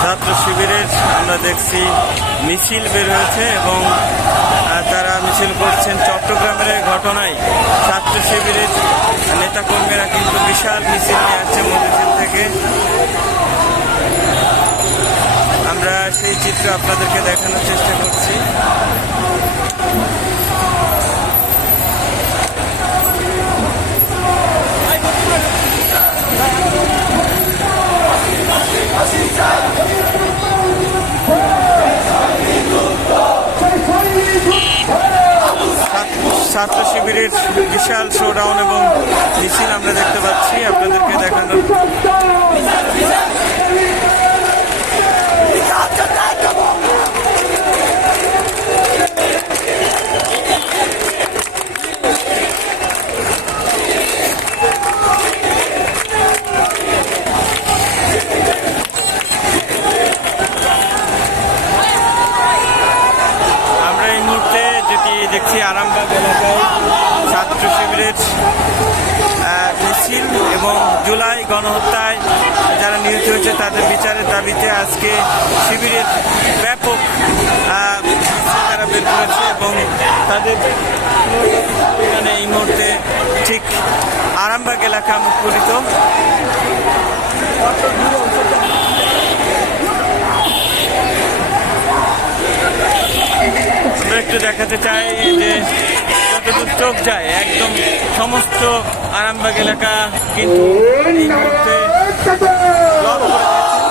ছাত্র শিবিরের আমরা দেখছি মিছিল বের হয়েছে এবং তারা মিছিল করছেন। চট্টগ্রামের এই ঘটনায় ছাত্র শিবিরের নেতাকর্মীরা কিন্তু বিশাল মিছিল নিয়ে আসছে মতিঝিল থেকে। আমরা সেই চিত্র আপনাদেরকে দেখানোর চেষ্টা করছি। ছাত্র শিবিরের বিশাল শোডাউন এবং মিছিল আমরা দেখতে পাচ্ছি, আপনাদেরকে দেখানোর। দেখছি আরামবাগ এলাকায় ছাত্র শিবিরের মিছিল এবং জুলাই গণহত্যায় যারা নিহত হয়েছে তাদের বিচারের দাবিতে আজকে শিবিরের ব্যাপক তারা বের করেছে এবং তাদের এখানে এই মুহূর্তে ঠিক আরামবাগ এলাকা মুখরিত। একটু দেখাতে চাই যে যতদূর চোখ যায় একদম সমস্ত আরামবাগ এলাকা কিন্তু এই মুহূর্তে ব্লক করে দিয়েছে।